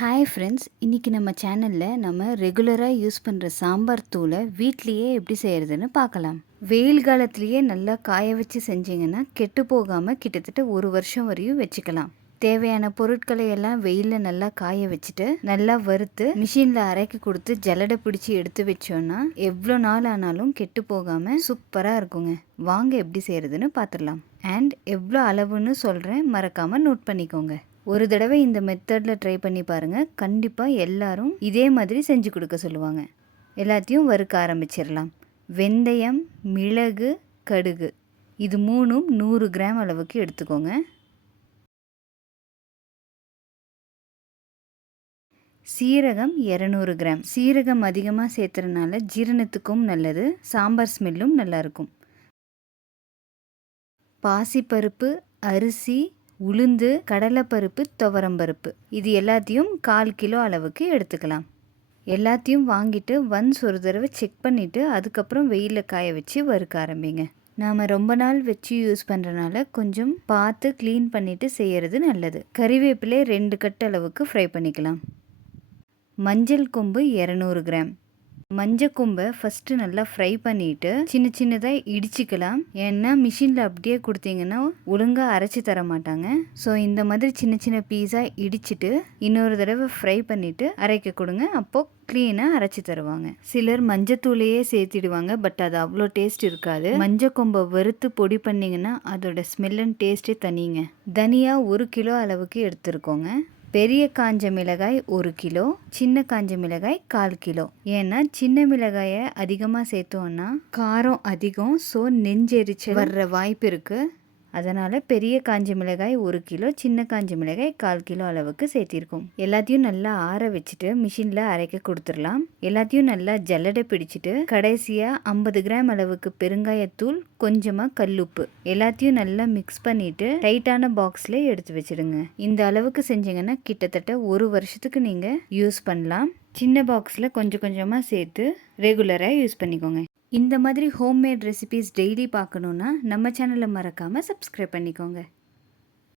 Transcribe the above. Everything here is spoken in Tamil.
ஹாய் ஃப்ரெண்ட்ஸ் இன்றைக்கி நம்ம சேனலில் நம்ம ரெகுலராக யூஸ் பண்ணுற சாம்பார் தூளை வீட்லேயே எப்படி செய்கிறதுன்னு பார்க்கலாம். வெயில் காலத்துலேயே நல்லா காய வச்சு செஞ்சிங்கன்னா கெட்டு போகாமல் கிட்டத்தட்ட ஒரு வருஷம் வரையும் வச்சுக்கலாம். தேவையான பொருட்களை எல்லாம் வெயிலில் நல்லா காய வச்சுட்டு நல்லா வறுத்து மிஷினில் அரைக்கி கொடுத்து ஜல்லடை பிடிச்சி எடுத்து வச்சோன்னா எவ்வளோ நாள் ஆனாலும் கெட்டு போகாமல் சூப்பராக இருக்குங்க. வாங்க எப்படி செய்கிறதுன்னு பார்த்துடலாம். அண்ட் எவ்வளோ அளவுன்னு சொல்கிறேன் மறக்காமல் நோட் பண்ணிக்கோங்க. ஒரு தடவை இந்த மெத்தடில் ட்ரை பண்ணி பாருங்கள் கண்டிப்பாக எல்லாரும் இதே மாதிரி செஞ்சு கொடுக்க சொல்லுவாங்க. எல்லாத்தையும் வறுக்க ஆரம்பிச்சிடலாம். வெந்தயம் மிளகு கடுகு. இது மூணும் நூறு கிராம் அளவுக்கு எடுத்துக்கோங்க. சீரகம் இரநூறு கிராம். சீரகம் அதிகமாக சேர்த்துறதுனால ஜீரணத்துக்கும் நல்லது சாம்பார் ஸ்மெல்லும் நல்லாயிருக்கும் பாசிப்பருப்பு அரிசி உளுந்து கடலைப்பருப்பு துவரம்பருப்பு இது எல்லாத்தையும் கால் கிலோ அளவுக்கு எடுத்துக்கலாம். எல்லாத்தையும் வாங்கிட்டு ஒன்ஸ் ஒரு தடவை செக் பண்ணிவிட்டு அதுக்கப்புறம் வெயிலில் காய வச்சு வறுக்க ஆரம்பிங்க. நாம் ரொம்ப நாள் வச்சு யூஸ் பண்ணுறனால கொஞ்சம் பார்த்து க்ளீன் பண்ணிவிட்டு செய்கிறது நல்லது. கறிவேப்பிலே ரெண்டு கட்டு அளவுக்கு ஃப்ரை பண்ணிக்கலாம். மஞ்சள் கொம்பு இரநூறு கிராம். மஞ்சள் கொம்பை ஃபஸ்ட்டு நல்லா ஃப்ரை பண்ணிவிட்டு சின்ன சின்னதாக இடிச்சிக்கலாம். ஏன்னா மிஷினில் அப்படியே கொடுத்தீங்கன்னா ஒழுங்காக அரைச்சி தர மாட்டாங்க. ஸோ இந்த மாதிரி சின்ன சின்ன பீஸாக இடிச்சிட்டு இன்னொரு தடவை ஃப்ரை பண்ணிவிட்டு அரைக்க கொடுங்க. அப்போது க்ளீனாக அரைச்சி தருவாங்க. சிலர் மஞ்சத்தூளையே சேர்த்திடுவாங்க பட் அது அவ்வளோ டேஸ்ட் இருக்காது. மஞ்சள் கொம்பை வறுத்து பொடி பண்ணிங்கன்னா அதோட ஸ்மெல் அண்ட் டேஸ்ட்டே தனிங்க. தனியாக ஒரு கிலோ அளவுக்கு எடுத்துருக்கோங்க. பெரிய காஞ்ச மிளகாய் ஒரு கிலோ சின்ன காஞ்ச மிளகாய் கால் கிலோ. ஏன்னா சின்ன மிளகாயை அதிகமாக சேர்த்தோன்னா காரம் அதிகம் ஸோ நெஞ்செரிச்சல் வர்ற வாய்ப்பு இருக்குது அதனால் பெரிய காஞ்ச மிளகாய் ஒரு கிலோ சின்ன காஞ்ச மிளகாய் கால் கிலோ அளவுக்கு சேர்த்திருக்கோம். எல்லாத்தையும் நல்லா ஆற வச்சுட்டு மிஷினில் அரைக்க கொடுத்துடலாம். எல்லாத்தையும் நல்லா ஜல்லடை பிடிச்சிட்டு கடைசியாக ஐம்பது கிராம் அளவுக்கு பெருங்காயத்தூள் கொஞ்சமாக கல்லுப்பு. எல்லாத்தையும் நல்லா மிக்ஸ் பண்ணிவிட்டு டைட்டான பாக்ஸில் எடுத்து வச்சுடுங்க இந்த அளவுக்கு செஞ்சீங்கன்னா கிட்டத்தட்ட ஒரு வருஷத்துக்கு நீங்கள் யூஸ் பண்ணலாம். சின்ன பாக்ஸில் கொஞ்சம் கொஞ்சமாக சேர்த்து ரெகுலராக யூஸ் பண்ணிக்கோங்க. இந்த மாதிரி ஹோம்மேட் ரெசிபீஸ் டெய்லி பார்க்கணுன்னா நம்ம சேனலை மறக்காமல் சப்ஸ்கிரைப் பண்ணிக்கோங்க.